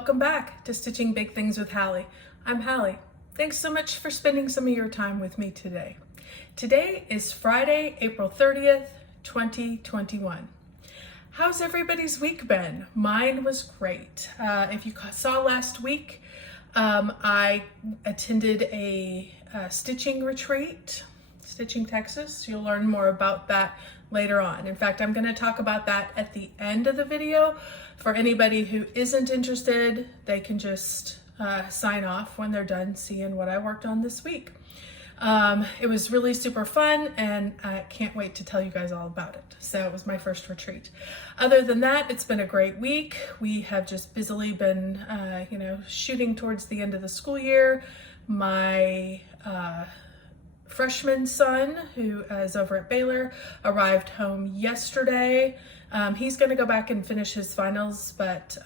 Welcome back to Stitching Big Things with Hallie. I'm Hallie. Thanks so much for spending some of your time with me today. Today is Friday, April 30th, 2021. How's everybody's week been? Mine was great. If you saw last week, I attended a stitching retreat, Stitching Texas. You'll learn more about that later on. In fact, I'm going to talk about that at the end of the video. For anybody who isn't interested, they can just sign off when they're done seeing what I worked on this week. It was really super fun, and I can't wait to tell you guys all about it. So it was my first retreat. Other than that, it's been a great week. We have just busily been, shooting towards the end of the school year. My freshman son, who is over at Baylor, arrived home yesterday. He's going to go back and finish his finals, but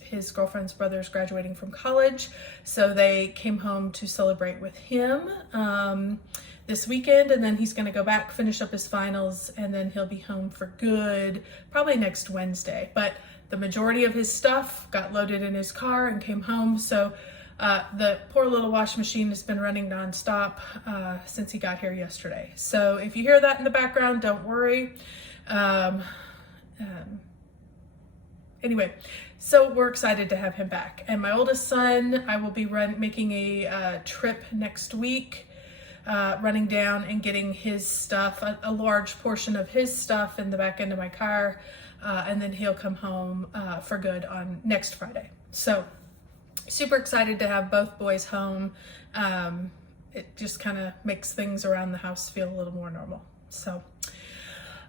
his girlfriend's brother is graduating from college, so they came home to celebrate with him this weekend, and then he's going to go back, finish up his finals, and then he'll be home for good probably next Wednesday. But the majority of his stuff got loaded in his car and came home, so the poor little wash machine has been running nonstop since he got here yesterday. So if you hear that in the background, don't worry. Anyway, so we're excited to have him back. And my oldest son, I will be making a trip next week, running down and getting his stuff, a large portion of his stuff in the back end of my car, and then he'll come home for good on next Friday. So super excited to have both boys home. It just kind of makes things around the house feel a little more normal. So,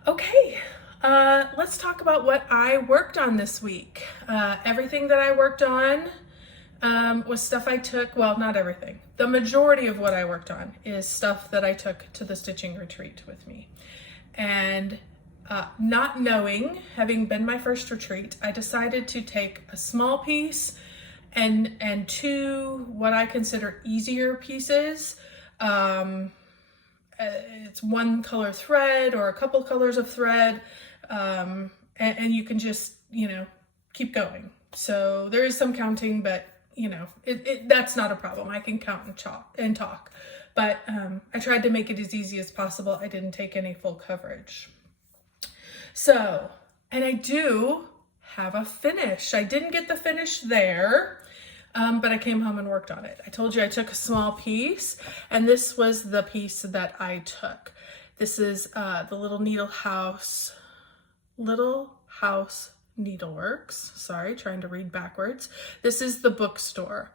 okay. Let's talk about what I worked on this week. Everything that I worked on was stuff I took, well, not everything. The majority of what I worked on is stuff that I took to the stitching retreat with me. And not knowing, having been my first retreat, I decided to take a small piece and two what I consider easier pieces. It's one color thread or a couple colors of thread. And you can just, keep going. So there is some counting, but that's not a problem. I can count and talk, but, I tried to make it as easy as possible. I didn't take any full coverage. So, and I do have a finish. I didn't get the finish there, but I came home and worked on it. I told you I took a small piece, and this was the piece that I took. This is the Little House Needleworks. Sorry, trying to read backwards. This is the Bookstore.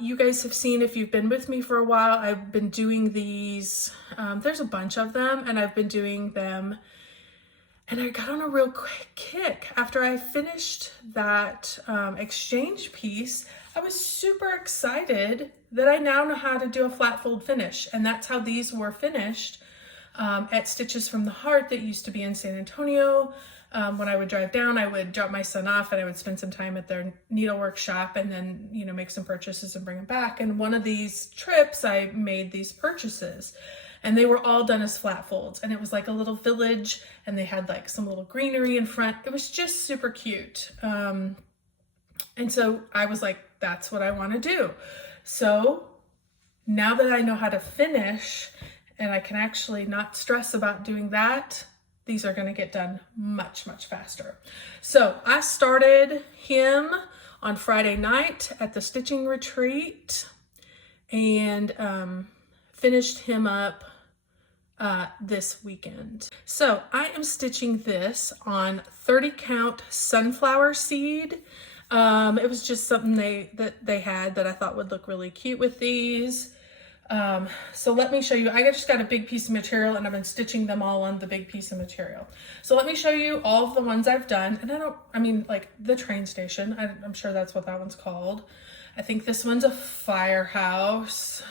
You guys have seen, if you've been with me for a while, I've been doing these. There's a bunch of them, and I've been doing them. And I got on a real quick kick. After I finished that exchange piece, I was super excited that I now know how to do a flat fold finish. And that's how these were finished at Stitches from the Heart that used to be in San Antonio. When I would drive down, I would drop my son off and I would spend some time at their needlework shop and then, make some purchases and bring them back. And one of these trips, I made these purchases. And they were all done as flat folds. And it was like a little village, and they had like some little greenery in front. It was just super cute. And so I was like, that's what I want to do. So now that I know how to finish, and I can actually not stress about doing that, these are going to get done much, much faster. So I started him on Friday night at the stitching retreat, and finished him up this weekend. So I am stitching this on 30 count sunflower seed. It was just something they had that I thought would look really cute with these. So let me show you. I just got a big piece of material, and I've been stitching them all on the big piece of material. So let me show you all of the ones I've done. And like the train station, I'm sure that's what that one's called. I think this one's a firehouse.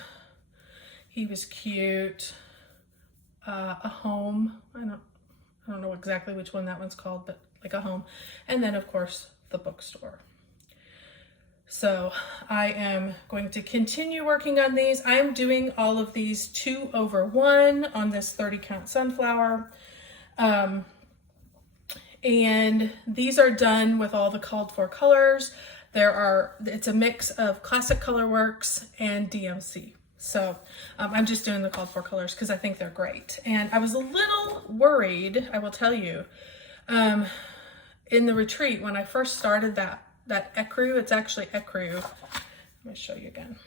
He was cute. A home. I don't know exactly which one that one's called, but like a home. And then of course the bookstore. So I am going to continue working on these. I'm doing all of these 2/1 on this 30 count sunflower. And these are done with all the called for colors. It's a mix of Classic Colorworks and DMC. So I'm just doing the called for colors because I think they're great. And I was a little worried, I will tell you, in the retreat when I first started that ecru. It's actually ecru. Let me show you again.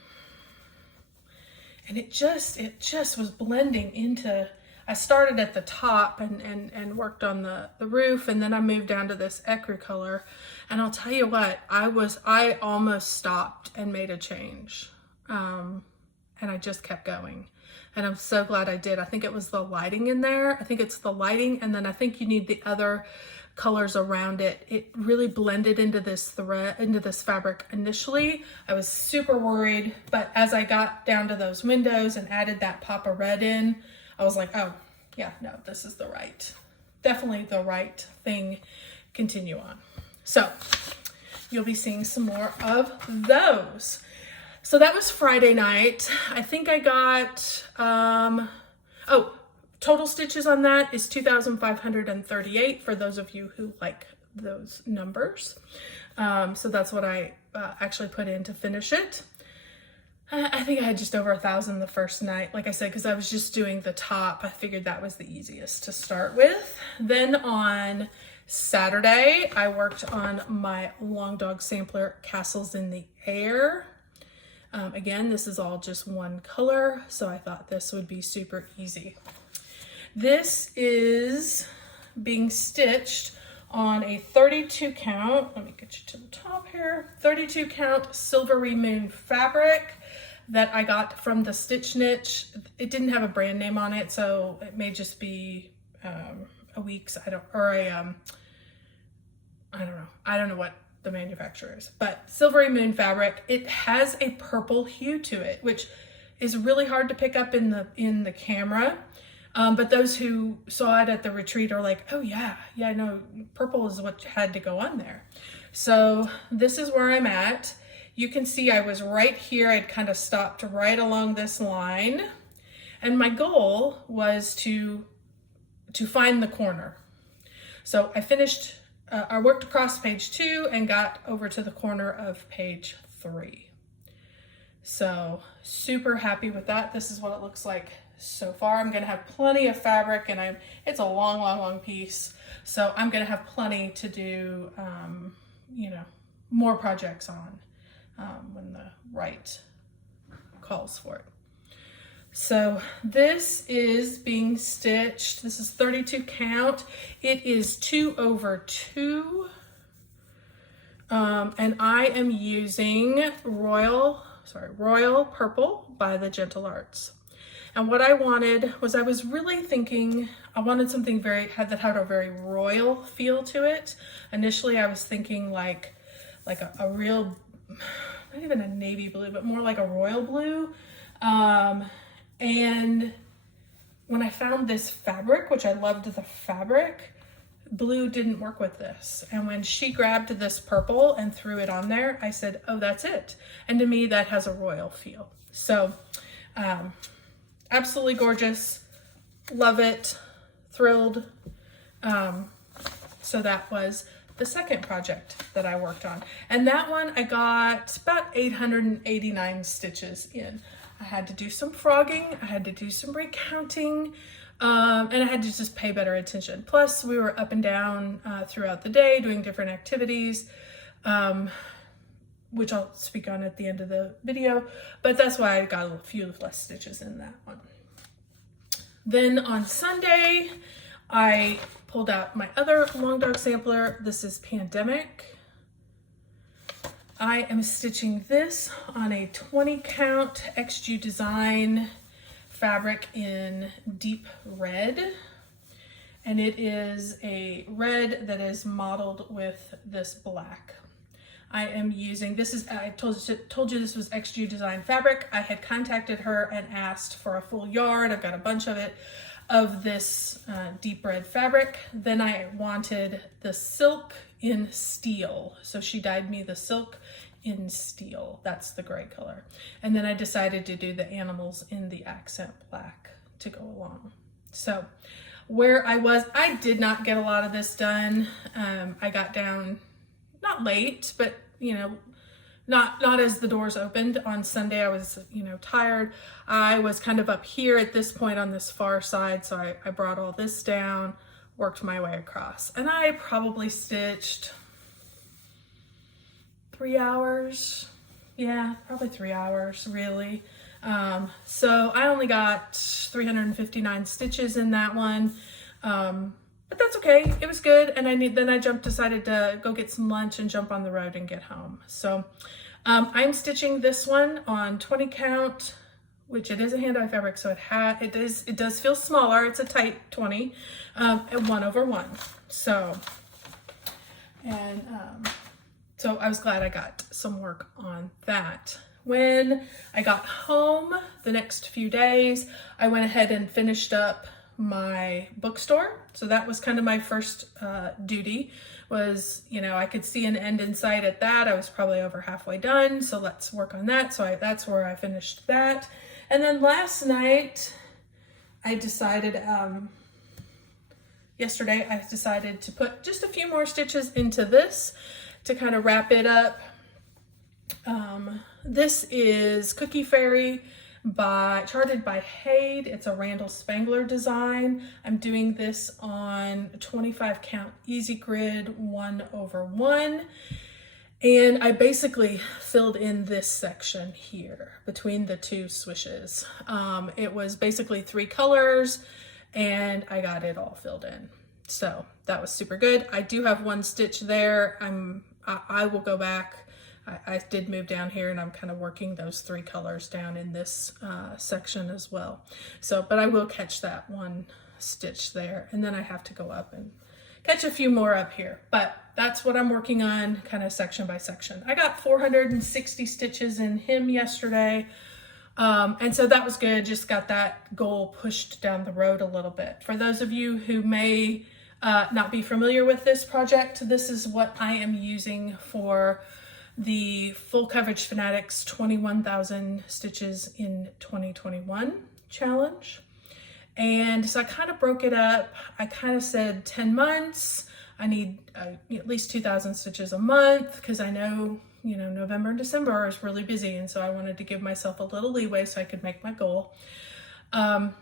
And it just was blending into. I started at the top and worked on the roof, and then I moved down to this ecru color. And I'll tell you what, I almost stopped and made a change. And I just kept going. And I'm so glad I did. I think it was the lighting in there. I think it's the lighting, and then I think you need the other colors around it. It really blended into this fabric initially. I was super worried, but as I got down to those windows and added that pop of red in, I was like, oh, yeah, no, this is definitely the right thing. Continue on. So you'll be seeing some more of those. So that was Friday night. I think I got, total stitches on that is 2,538 for those of you who like those numbers. So that's what I actually put in to finish it. I think I had just over 1,000 the first night, like I said, because I was just doing the top. I figured that was the easiest to start with. Then on Saturday, I worked on my Long Dog Sampler Castles in the Air. Again, this is all just one color, so I thought this would be super easy. This is being stitched on a 32 count, let me get you to the top here, 32 count Silvery Moon fabric that I got from the Stitch Niche. It didn't have a brand name on it, so it may just be a Weeks, I don't know what the manufacturer is, but Silvery Moon fabric. It has a purple hue to it, which is really hard to pick up in the camera. But those who saw it at the retreat are like, oh yeah, no, purple is what had to go on there. So this is where I'm at. You can see I was right here. I'd kind of stopped right along this line. And my goal was to find the corner. So I worked across page 2 and got over to the corner of page 3. So super happy with that. This is what it looks like so far. I'm gonna have plenty of fabric, and it's a long piece, so I'm gonna have plenty to do, more projects on when the right calls for it. So this is being stitched. This is 32 count. It is 2/2, and I am using Royal Purple by the Gentle Arts. And what I wanted was, I was really thinking, I wanted something that had a very royal feel to it. Initially, I was thinking like a real, not even a navy blue, but more like a royal blue. And when I found this fabric, which I loved the fabric, blue didn't work with this. And when she grabbed this purple and threw it on there, I said, oh, that's it. And to me, that has a royal feel. So, absolutely gorgeous. Love it. Thrilled. So that was the second project that I worked on. And that one I got about 889 stitches in. I had to do some frogging. I had to do some recounting. And I had to just pay better attention. Plus, we were up and down throughout the day doing different activities, which I'll speak on at the end of the video. But that's why I got a few less stitches in that one. Then on Sunday, I pulled out my other Long Dog Sampler. This is Pandemic. I am stitching this on a 20 count XG Design fabric in deep red, and it is a red that is mottled with this black. I am using, I told you this was XG Design fabric. I had contacted her and asked for a full yard. I've got a bunch of it, of this deep red fabric. Then I wanted the silk in steel, so she dyed me the silk in steel. That's the gray color. And then I decided to do the animals in the accent black to go along. So where I was. I did not get a lot of this done. I got down, not late, but not as the doors opened on Sunday. I was, tired. I was kind of up here at this point on this far side. So I brought all this down, worked my way across, and I probably stitched 3 hours. Yeah, probably 3 hours really. So I only got 359 stitches in that one. But that's okay. It was good. And then I decided to go get some lunch and jump on the road and get home. So, I'm stitching this one on 20 count, which it is a hand-dyed fabric. So it does feel smaller. It's a tight 20, at 1/1. So I was glad I got some work on that. When I got home the next few days, I went ahead and finished up my bookstore. So that was kind of my first duty was, I could see an end in sight at that. I was probably over halfway done. So let's work on that. So that's where I finished that. And then last night I decided, yesterday I decided to put just a few more stitches into this to kind of wrap it up. This is Cookie Fairy charted by HAED. It's a Randal Spangler design. I'm doing this on 25 count easy grid 1/1. And I basically filled in this section here between the two swishes. It was basically 3 colors and I got it all filled in. So that was super good. I do have 1 stitch there. I will go back. I did move down here and I'm kind of working those 3 colors down in this section as well. So, but I will catch that 1 stitch there, and then I have to go up and catch a few more up here. But that's what I'm working on, kind of section by section. I got 460 stitches in him yesterday. And so that was good. Just got that goal pushed down the road a little bit. For those of you who may not be familiar with this project, this is what I am using for the Full Coverage Fanatics 21,000 Stitches in 2021 challenge. And so I kind of broke it up. I kind of said 10 months. I need at least 2,000 stitches a month because I know, November and December is really busy. And so I wanted to give myself a little leeway so I could make my goal. And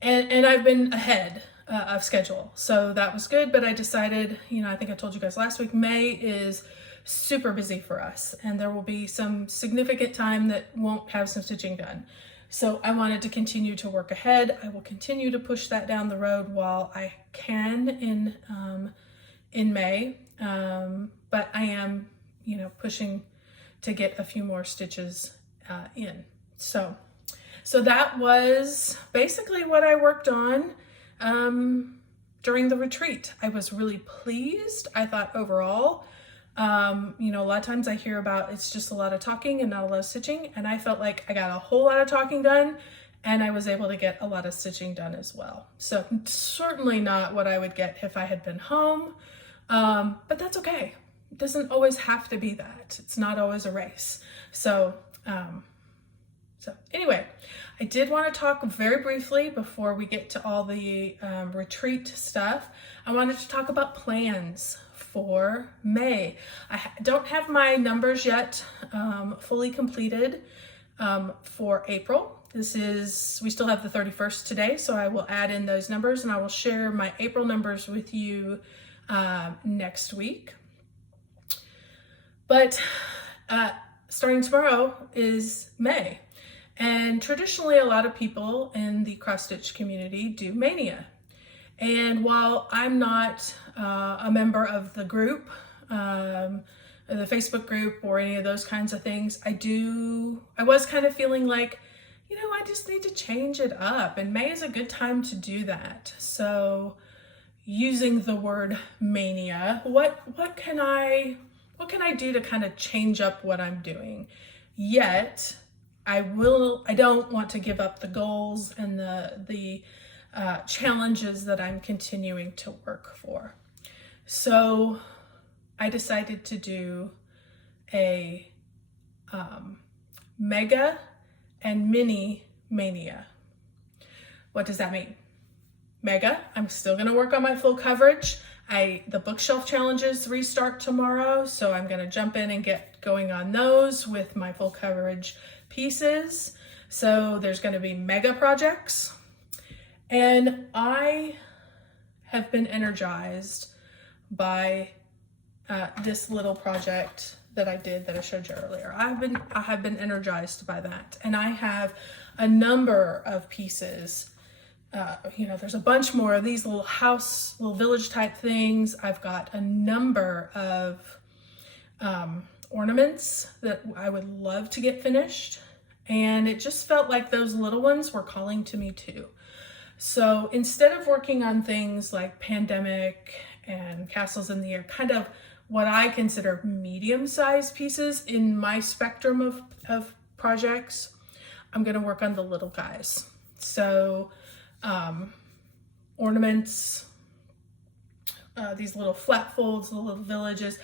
I've been ahead of schedule. So that was good. But I decided, I think I told you guys last week, May is super busy for us and there will be some significant time that won't have some stitching done. So I wanted to continue to work ahead. I will continue to push that down the road while I can in May. But I am, pushing to get a few more stitches in. So that was basically what I worked on during the retreat. I was really pleased. I thought overall, a lot of times I hear about it's just a lot of talking and not a lot of stitching, and I felt like I got a whole lot of talking done and I was able to get a lot of stitching done as well. So certainly not what I would get if I had been home, but that's okay. It doesn't always have to be that. It's not always a race. So anyway, I did want to talk very briefly before we get to all the retreat stuff. I wanted to talk about plans for May. I don't have my numbers yet fully completed for April. We still have the 31st today, so I will add in those numbers and I will share my April numbers with you next week. But starting tomorrow is May. And traditionally, a lot of people in the cross-stitch community do Mania. And while I'm not a member of the group, the Facebook group or any of those kinds of things, I was kind of feeling like, I just need to change it up. And May is a good time to do that. So using the word mania, what can I do to kind of change up what I'm doing? Yet, I don't want to give up the goals and the challenges that I'm continuing to work for. So I decided to do a mega and mini mania. What does that mean? mega. I'm still gonna work on my full coverage. The bookshelf challenges restart tomorrow, so I'm gonna jump in and get going on those with my full coverage pieces. So there's gonna be mega projects. And I have been energized by this little project that I did that I showed you earlier. I have been energized by that, and I have a number of pieces. There's a bunch more of these little village type things. I've got a number of ornaments that I would love to get finished, and it just felt like those little ones were calling to me too. So instead of working on things like Pandemic and Castles in the Air, kind of what I consider medium-sized pieces in my spectrum of projects, I'm gonna work on the little guys. So ornaments, these little flat folds, the little villages,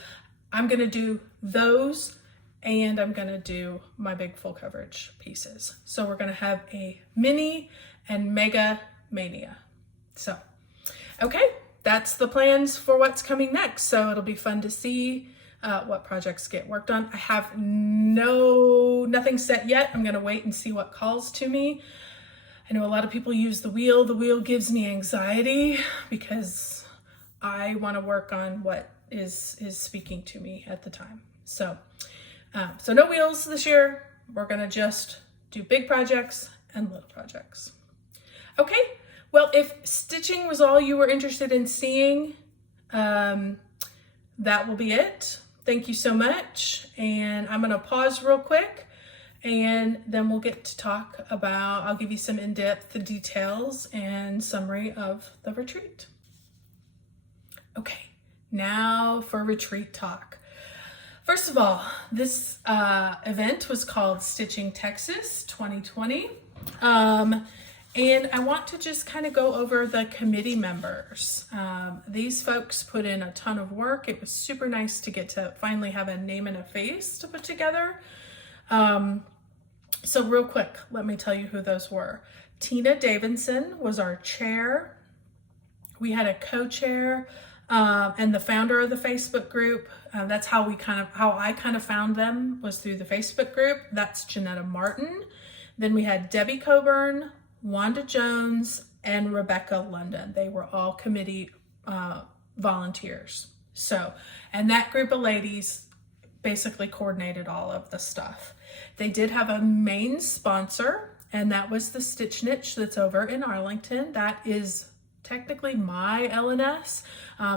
I'm gonna do those, and I'm gonna do my big full coverage pieces. So we're gonna have a mini and mega mania. So, okay, that's the plans for what's coming next. So it'll be fun to see what projects get worked on. I have nothing set yet. I'm gonna wait and see what calls to me. I know a lot of people use the wheel. The wheel gives me anxiety because I wanna work on what is speaking to me at the time. So no wheels this year. We're gonna just do big projects and little projects. Okay, well, if stitching was all you were interested in seeing, that will be it. Thank you so much. And I'm gonna pause real quick, and then we'll get to talk about, I'll give you some in-depth details and summary of the retreat. Okay, now for retreat talk. First of all, this event was called Stitching Texas 2020. And I want to just kind of go over the committee members. These folks put in a ton of work. It was super nice to get to finally have a name and a face to put together. So real quick, let me tell you who those were. Tina Davidson was our chair. We had a co-chair and the founder of the Facebook group. That's how I kind of found them, was through the Facebook group. That's Janetta Martin. Then we had Debbie Coburn, Wanda Jones, and Rebecca London. They were all committee volunteers. So, and that group of ladies basically coordinated all of the stuff. They did have a main sponsor, and that was the Stitch Niche that's over in Arlington. That is technically my LNS.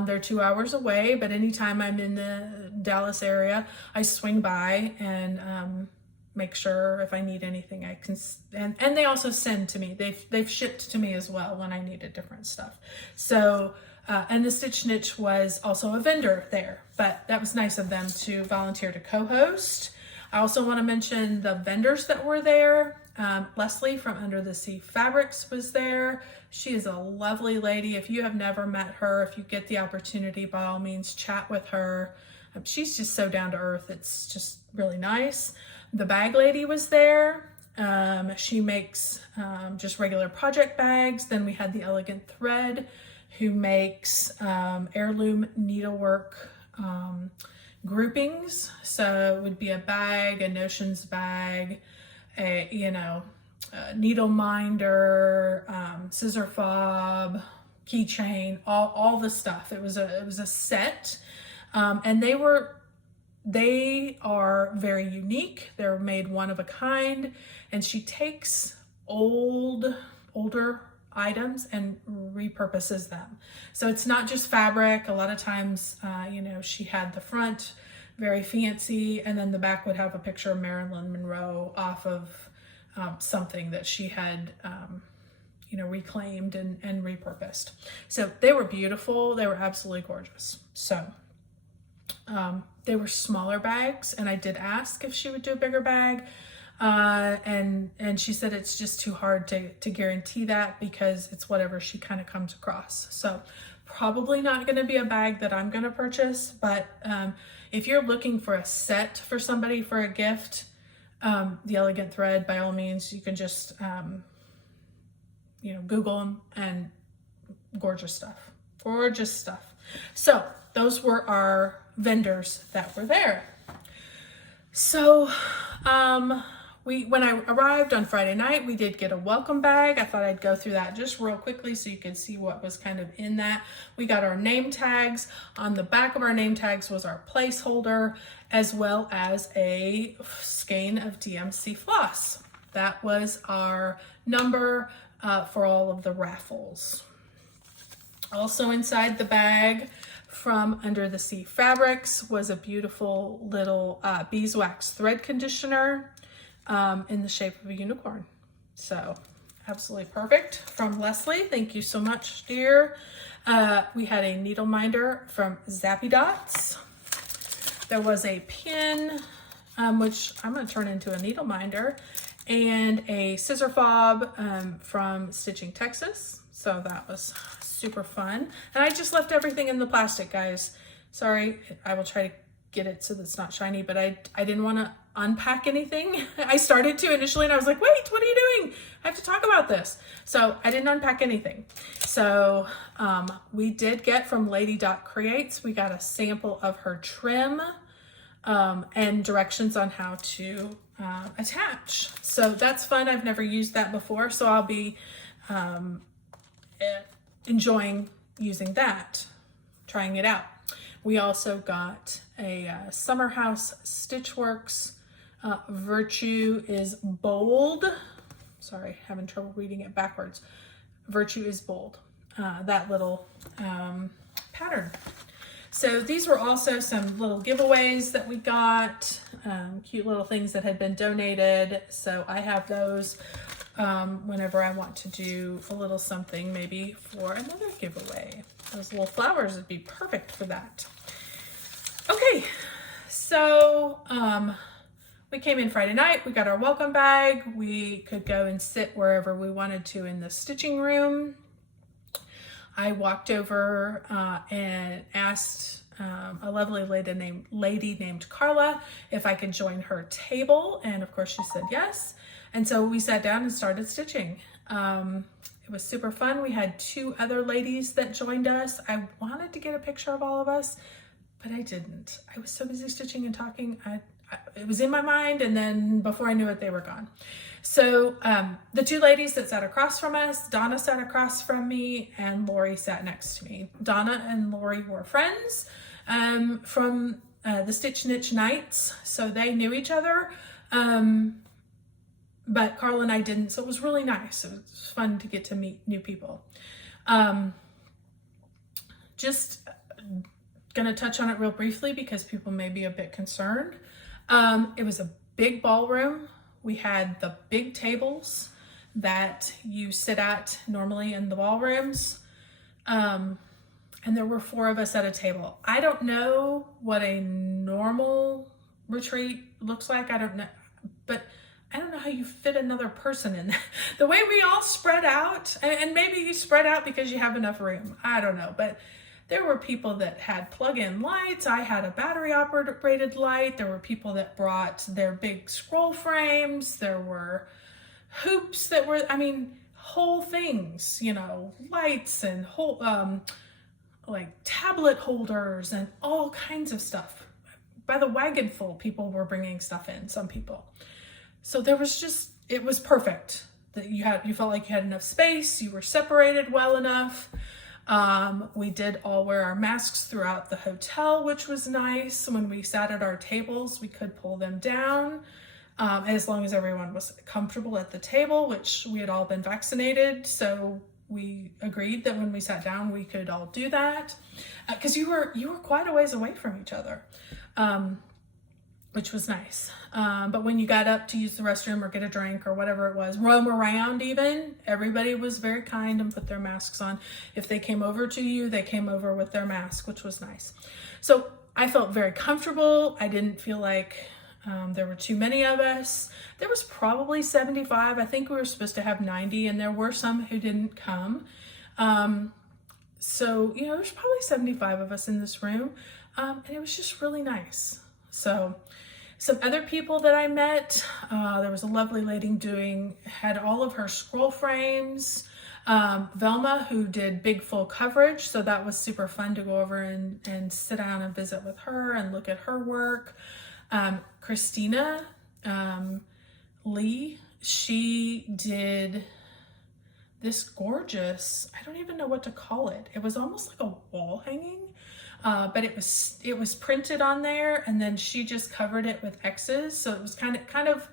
They're 2 hours away, but anytime I'm in the Dallas area, I swing by and make sure if I need anything I can, and they also send to me. They've shipped to me as well when I needed different stuff. So, and the Stitch Niche was also a vendor there, but that was nice of them to volunteer to co-host. I also want to mention the vendors that were there. Leslie from Under the Sea Fabrics was there. She is a lovely lady. If you have never met her, if you get the opportunity, by all means, chat with her. She's just so down to earth. It's just really nice. The bag lady was there. She makes just regular project bags. Then we had the Elegant Thread, who makes heirloom needlework groupings. So it would be a bag, a notions bag, a needle minder, scissor fob, keychain, all the stuff. It was a set, and they are very unique. They're made one of a kind, and she takes older items and repurposes them. So it's not just fabric. A lot of times, she had the front very fancy, and then the back would have a picture of Marilyn Monroe off of something that she had, reclaimed and repurposed. So they were beautiful. They were absolutely gorgeous. So they were smaller bags, and I did ask if she would do a bigger bag. And she said it's just too hard to guarantee that, because it's whatever she kind of comes across. So probably not going to be a bag that I'm going to purchase, but if you're looking for a set for somebody for a gift, the Elegant Thread, by all means, you can just Google them and gorgeous stuff, gorgeous stuff. So those were our vendors that were there. So when I arrived on Friday night, we did get a welcome bag. I thought I'd go through that just real quickly so you could see what was kind of in that. We got our name tags. On the back of our name tags was our placeholder, as well as a skein of DMC floss. That was our number for all of the raffles. Also inside the bag from Under the Sea Fabrics was a beautiful little beeswax thread conditioner in the shape of a unicorn. So absolutely perfect. From Leslie, thank you so much, dear. We had a needle minder from Zappy Dots. There was a pin, which I'm going to turn into a needle minder, and a scissor fob from Stitching Texas. So that was super fun. And I just left everything in the plastic, guys. Sorry, I will try to get it so that it's not shiny, but I didn't want to unpack anything. I started to initially and I was like, wait, what are you doing? I have to talk about this. So I didn't unpack anything. So we did get from Lady Creates, we got a sample of her trim and directions on how to attach. So that's fun. I've never used that before, so I'll be enjoying using that, trying it out. We also got a Summer House Stitchworks Virtue is Bold. Sorry, having trouble reading it backwards. Virtue is Bold, that little pattern. So these were also some little giveaways that we got, cute little things that had been donated. So I have those whenever I want to do a little something, maybe for another giveaway. Those little flowers would be perfect for that. Okay, so we came in Friday night, we got our welcome bag. We could go and sit wherever we wanted to in the stitching room. I walked over and asked a lovely lady named Carla if I could join her table, and of course she said yes. And so we sat down and started stitching. It was super fun. We had 2 other ladies that joined us. I wanted to get a picture of all of us, but I didn't. I was so busy stitching and talking. It was in my mind, and then before I knew it, they were gone. So the 2 ladies that sat across from us, Donna sat across from me and Lori sat next to me. Donna and Lori were friends from the Stitch Niche Nights, so they knew each other. But Carla and I didn't, so it was really nice. It was fun to get to meet new people. Just gonna touch on it real briefly because people may be a bit concerned. It was a big ballroom. We had the big tables that you sit at normally in the ballrooms. And there were 4 of us at a table. I don't know what a normal retreat looks like. I don't know, but I don't know how you fit another person in there. The way we all spread out, and maybe you spread out because you have enough room. I don't know, but there were people that had plug-in lights. I had a battery operated light. There were people that brought their big scroll frames. There were hoops that were, whole things, lights and whole, like tablet holders and all kinds of stuff. By the wagon full, people were bringing stuff in, some people. So there was it was perfect that you felt like you had enough space, you were separated well enough. We did all wear our masks throughout the hotel, which was nice. When we sat at our tables, we could pull them down as long as everyone was comfortable at the table, which we had all been vaccinated. So we agreed that when we sat down, we could all do that because you were quite a ways away from each other. Which was nice. But when you got up to use the restroom or get a drink or whatever it was, roam around even, everybody was very kind and put their masks on. If they came over to you, they came over with their mask, which was nice. So I felt very comfortable. I didn't feel like there were too many of us. There was probably 75. I think we were supposed to have 90, and there were some who didn't come. So, there's probably 75 of us in this room, and it was just really nice. So some other people that I met, there was a lovely lady had all of her scroll frames Velma, who did big full coverage, so that was super fun to go over and sit down and visit with her and look at her work. Christina Lee, she did this gorgeous, I don't even know what to call it. It was almost like a wall hanging, but it was printed on there, and then she just covered it with X's. So it was kind of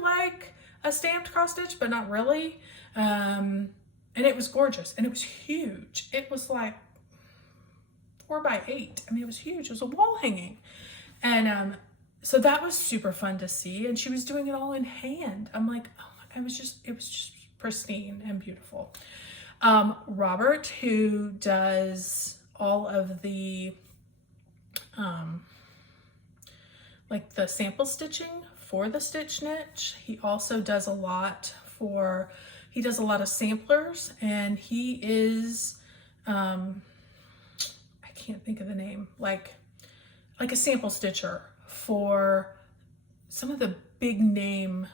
like a stamped cross stitch, but not really. And it was gorgeous, and it was huge. It was like 4 by 8. I mean, it was huge. It was a wall hanging. And so that was super fun to see. And she was doing it all in hand. I'm like, oh my, it was just pristine and beautiful. Robert, who does all of the, like the sample stitching for the Stitch Niche. He also does a lot of samplers, and he is, I can't think of the name, like a sample stitcher for some of the big name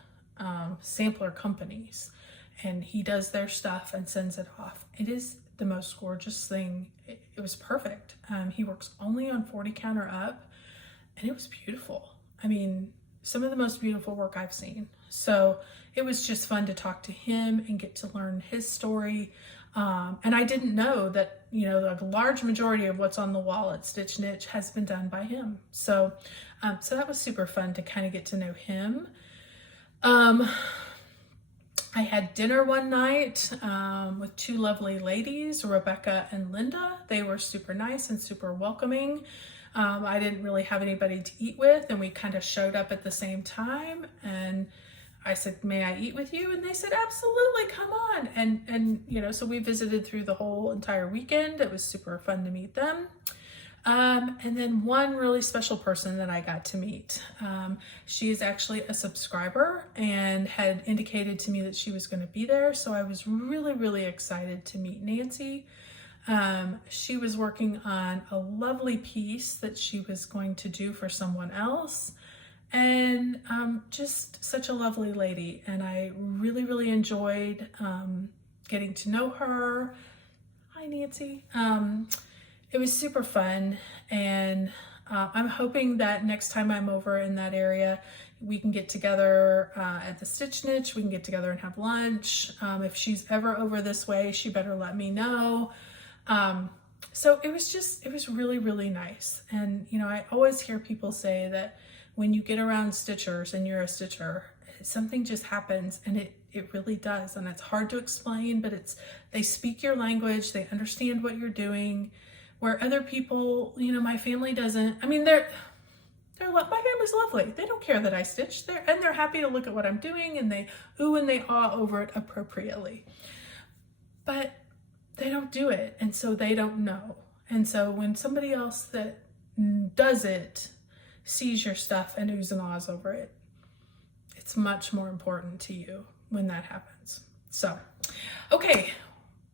sampler companies, and he does their stuff and sends it off. It is the most gorgeous thing. It was perfect. He works only on 40 count or up, and it was beautiful. I mean, some of the most beautiful work I've seen. So it was just fun to talk to him and get to learn his story. And I didn't know that, you know, the large majority of what's on the wall at Stitch Niche has been done by him. So, so that was super fun to kind of get to know him. I had dinner one night with 2 lovely ladies, Rebecca and Linda. They were super nice and super welcoming. I didn't really have anybody to eat with, and we kind of showed up at the same time, and I said, may I eat with you? And they said, absolutely, come on. And you know, so we visited through the whole entire weekend. It was super fun to meet them. And then one really special person that I got to meet. She is actually a subscriber and had indicated to me that she was going to be there. So I was really, really excited to meet Nancy. She was working on a lovely piece that she was going to do for someone else. And just such a lovely lady. And I really, really enjoyed getting to know her. Hi, Nancy. It was super fun. And I'm hoping that next time I'm over in that area, we can get together at the Stitch Niche. We can get together and have lunch. If she's ever over this way, she better let me know. So it was really, really nice. And, you know, I always hear people say that when you get around stitchers and you're a stitcher, something just happens, and it really does. And it's hard to explain, but they speak your language, they understand what you're doing, where other people, you know, my family doesn't. I mean, my family's lovely. They don't care that I stitch. They're happy to look at what I'm doing, and they ooh and they ah over it appropriately. But they don't do it, and so they don't know. And so when somebody else that does it sees your stuff and oohs and ahs over it, it's much more important to you when that happens. So, okay,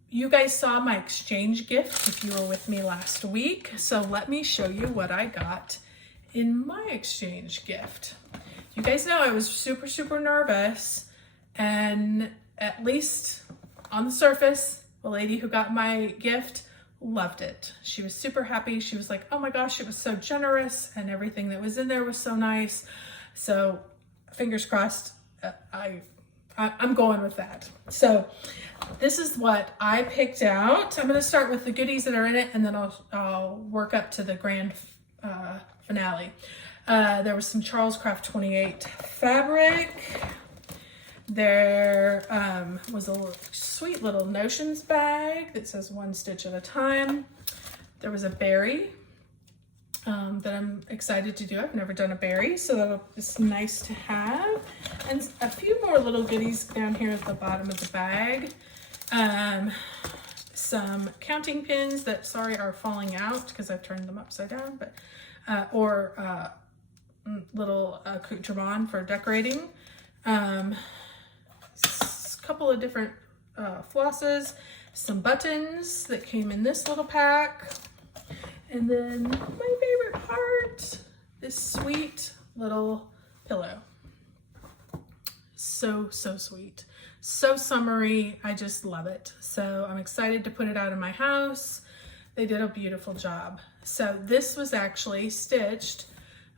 you guys saw my exchange gift if you were with me last week. So let me show you what I got in my exchange gift. You guys know I was super, super nervous, and at least on the surface, the lady who got my gift loved it. She was super happy. She was like, oh my gosh, it was so generous, and everything that was in there was so nice. So fingers crossed, I'm going with that. So this is what I picked out. I'm going to start with the goodies that are in it, and then I'll work up to the grand finale. There was some Charles Craft 28 fabric. There was a sweet little Notions bag that says 1 stitch at a time. There was a berry that I'm excited to do. I've never done a berry, so it's nice to have. And a few more little goodies down here at the bottom of the bag. Some counting pins that, sorry, are falling out because I've turned them upside down, but little accoutrement for decorating. Couple of different flosses, some buttons that came in this little pack, and then my favorite part, this sweet little pillow. So sweet. So summery, I just love it. So I'm excited to put it out in my house. They did a beautiful job. So this was actually stitched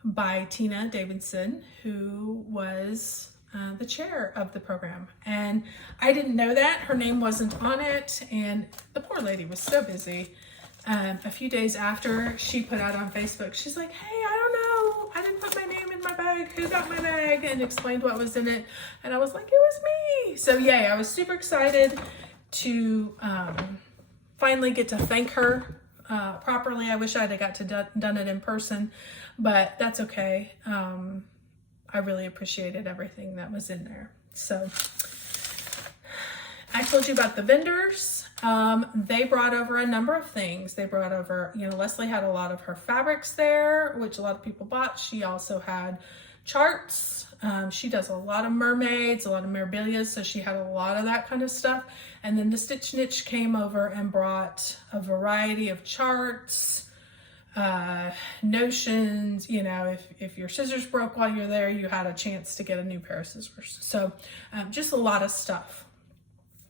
by Tina Davidson, who was the chair of the program. And I didn't know that. Her name wasn't on it, and the poor lady was so busy. A few days after she put out on Facebook, she's like, hey, I don't know. I didn't put my name in my bag. Who got my bag? And explained what was in it. And I was like, it was me. So yay, I was super excited to finally get to thank her properly. I wish I'd have got to done it in person, but that's okay. I really appreciated everything that was in there. So I told you about the vendors. They brought over a number of things. They brought over, Leslie had a lot of her fabrics there, which a lot of people bought. She also had charts. She does a lot of mermaids, a lot of memorabilia, so she had a lot of that kind of stuff. And then the Stitch Niche came over and brought a variety of charts, notions. If your scissors broke while you're there, you had a chance to get a new pair of scissors. So just a lot of stuff.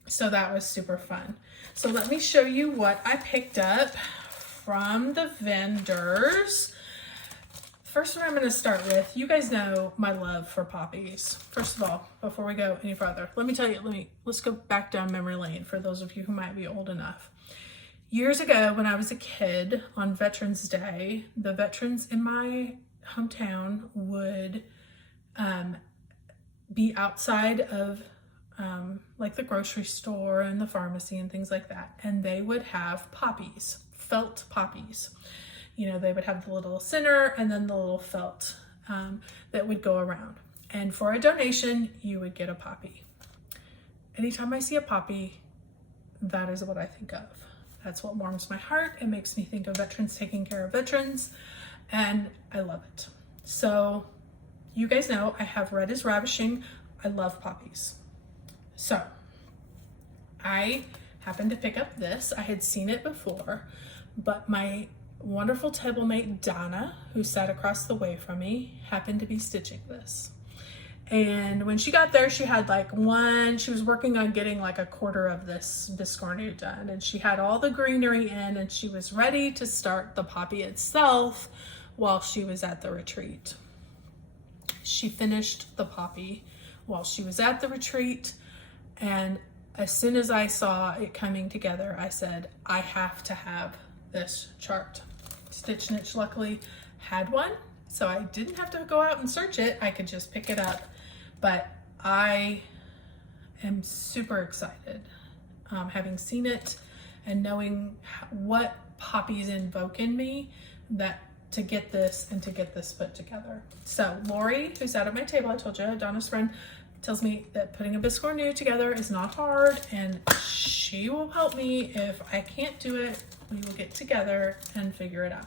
So that was super fun. So let me show you what I picked up from the vendors. First one I'm going to start with, you guys know my love for poppies. First of all, before we go any further, let me tell you, let's go back down memory lane for those of you who might be old enough. Years ago, when I was a kid, on Veterans Day, the veterans in my hometown would be outside of like the grocery store and the pharmacy and things like that. And they would have poppies, felt poppies. They would have the little center and then the little felt that would go around. And for a donation, you would get a poppy. Anytime I see a poppy, that is what I think of. That's what warms my heart. It makes me think of veterans taking care of veterans, and I love it. So you guys know I have Red is Ravishing. I love poppies. So I happened to pick up this. I had seen it before, but my wonderful table mate Donna, who sat across the way from me, happened to be stitching this. And when she got there, she had she was working on getting like a quarter of this biscornu done, and she had all the greenery in, and she was ready to start the poppy itself while she was at the retreat. She finished the poppy while she was at the retreat, and as soon as I saw it coming together, I said, I have to have this chart. Stitch Niche luckily had one, so I didn't have to go out and search it. I could just pick it up. But I am super excited, having seen it and knowing what poppies invoke in me, that to get this and to get this put together. So Lori, who's out at my table, I told you, Donna's friend, tells me that putting a biscornu together is not hard, and she will help me. If I can't do it, we will get together and figure it out.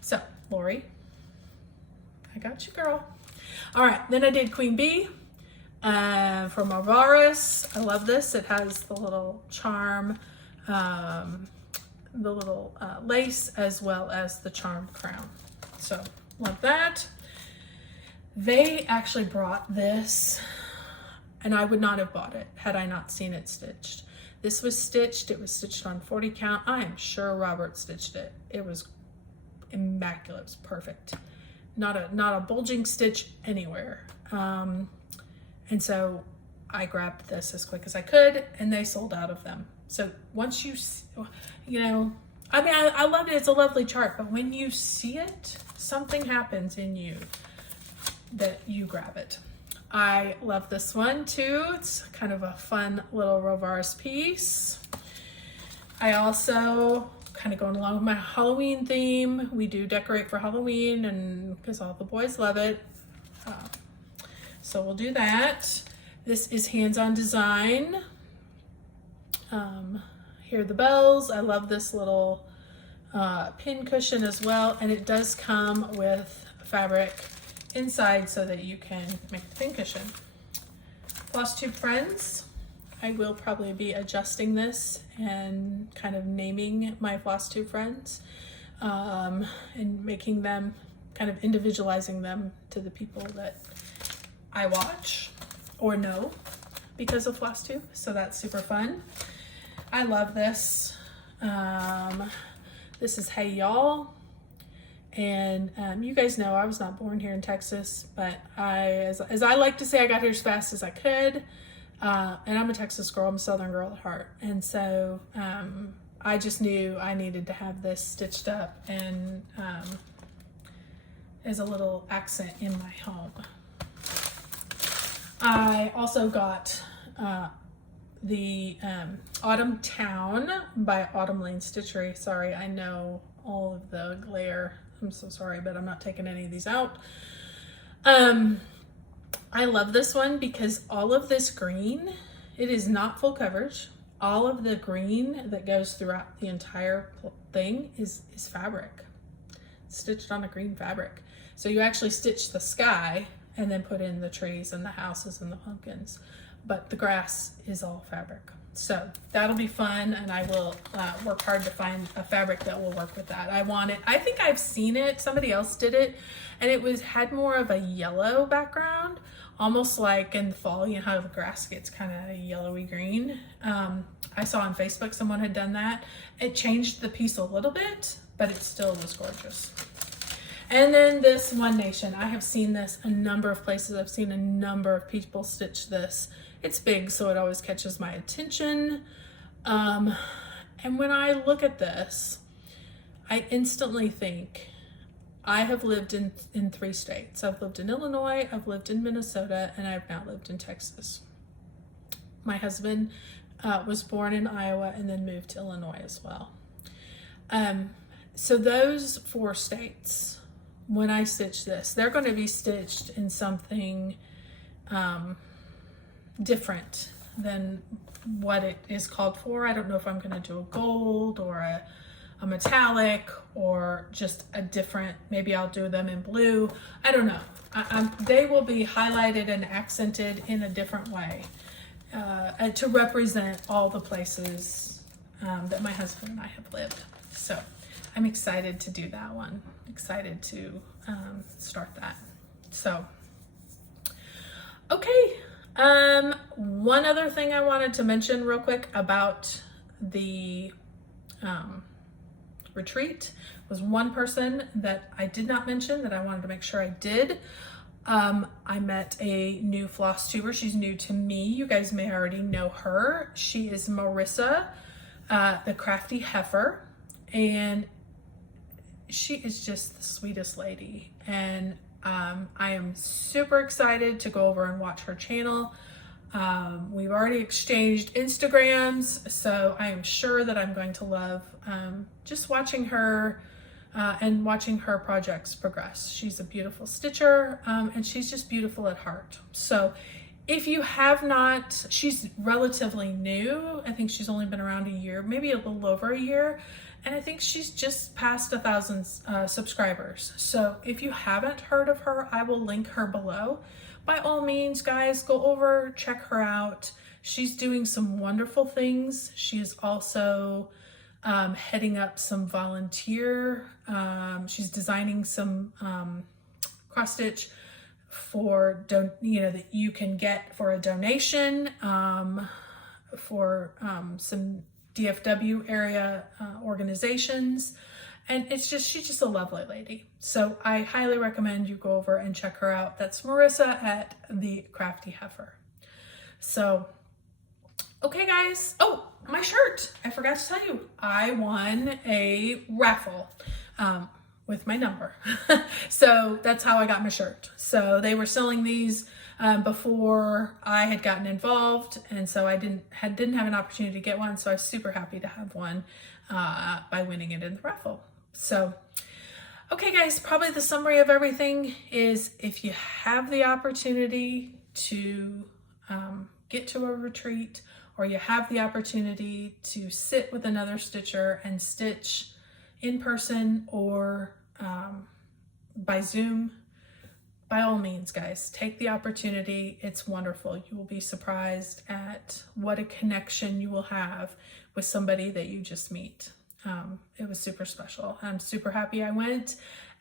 So Lori, I got you, girl. All right, then I did Queen Bee from Avaris. I love this. It has the little charm, the little lace, as well as the charm crown. So love that. They actually brought this, and I would not have bought it had I not seen it stitched. This was stitched. It was stitched on 40 count. I am sure Robert stitched it. It was immaculate. It was perfect. Not a bulging stitch anywhere. And so I grabbed this as quick as I could, and they sold out of them. So once I loved it. It's a lovely chart, but when you see it, something happens in you that you grab it. I love this one too. It's kind of a fun little Rovaris piece. I also, kind of going along with my Halloween theme, we do decorate for Halloween, and because all the boys love it. So we'll do that. This is Hands-On Design. Here are the bells. I love this little pin cushion as well, and it does come with fabric inside so that you can make the pin cushion. Flosstube friends, I will probably be adjusting this and kind of naming my Flosstube friends and making them, kind of individualizing them to the people that I watch or know because of Flosstube, so that's super fun. I love this. This is Hey Y'all. And you guys know I was not born here in Texas, but as I like to say, I got here as fast as I could. And I'm a Texas girl, I'm a Southern girl at heart. And so I just knew I needed to have this stitched up and as a little accent in my home. I also got the Autumn Town by Autumn Lane Stitchery. Sorry, I know all of the glare. I'm so sorry, but I'm not taking any of these out. I love this one because all of this green, it is not full coverage. All of the green that goes throughout the entire thing is fabric, stitched on a green fabric. So you actually stitch the sky and then put in the trees and the houses and the pumpkins, but the grass is all fabric. So that'll be fun, and I will work hard to find a fabric that will work with that. I want it. I think I've seen it. Somebody else did it, and it had more of a yellow background, almost like in the fall. You know how the grass gets kind of yellowy green. I saw on Facebook someone had done that. It changed the piece a little bit, but it still was gorgeous. And then this One Nation. I have seen this a number of places. I've seen a number of people stitch this. It's big, so it always catches my attention. And when I look at this, I instantly think, I have lived in 3 states. I've lived in Illinois, I've lived in Minnesota, and I've now lived in Texas. My husband was born in Iowa and then moved to Illinois as well. So those 4 states, when I stitch this, they're going to be stitched in something different than what it is called for. I don't know if I'm going to do a gold or a metallic or just a different, maybe I'll do them in blue. I don't know. They will be highlighted and accented in a different way to represent all the places that my husband and I have lived. So I'm excited to do that one. Excited to start that. So, okay. One other thing I wanted to mention real quick about the retreat was one person that I did not mention that I wanted to make sure I did. I met a new floss tuber. She's new to me. You guys may already know her. She is Marissa, the Crafty Heifer, and she is just the sweetest lady. And I am super excited to go over and watch her channel. We've already exchanged Instagrams, so I am sure that I'm going to love just watching her and watching her projects progress. She's a beautiful stitcher, and she's just beautiful at heart. So if you have not, she's relatively new. I think she's only been around a year, maybe a little over a year. And I think she's just past 1,000 subscribers. So if you haven't heard of her, I will link her below. By all means, guys, go over, check her out. She's doing some wonderful things. She is also heading up some volunteer. She's designing some cross stitch for that you can get for a donation for some DFW area organizations, and she's just a lovely lady. So I highly recommend you go over and check her out. That's Marissa at the Crafty Heifer. So, okay guys. Oh, my shirt. I forgot to tell you, I won a raffle with my number. So that's how I got my shirt. So they were selling these before I had gotten involved, and so I didn't have an opportunity to get one, so I was super happy to have one by winning it in the raffle. So, okay guys, probably the summary of everything is, if you have the opportunity to get to a retreat, or you have the opportunity to sit with another stitcher and stitch in person or by Zoom, by all means, guys, take the opportunity. It's wonderful. You will be surprised at what a connection you will have with somebody that you just meet. It was super special. I'm super happy I went,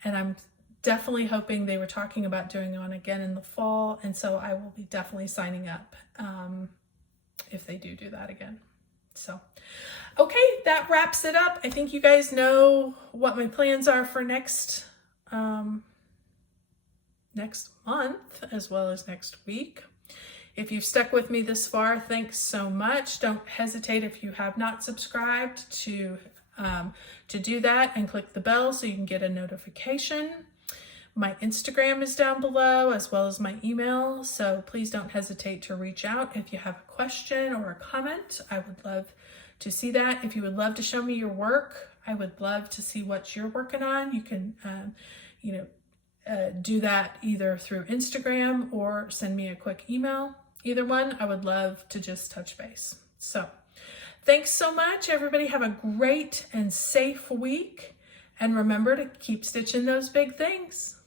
and I'm definitely hoping they were talking about doing one again in the fall, and so I will be definitely signing up if they do that again. So, okay, that wraps it up. I think you guys know what my plans are for next month as well as next week. If you've stuck with me this far, thanks so much. Don't hesitate if you have not subscribed to do that and click the bell so you can get a notification. My Instagram is down below as well as my email, so please don't hesitate to reach out if you have a question or a comment. I would love to see that. If you would love to show me your work, I would love to see what you're working on. You can, do that either through Instagram or send me a quick email. Either one, I would love to just touch base. So thanks so much. Everybody have a great and safe week. And remember to keep stitching those big things.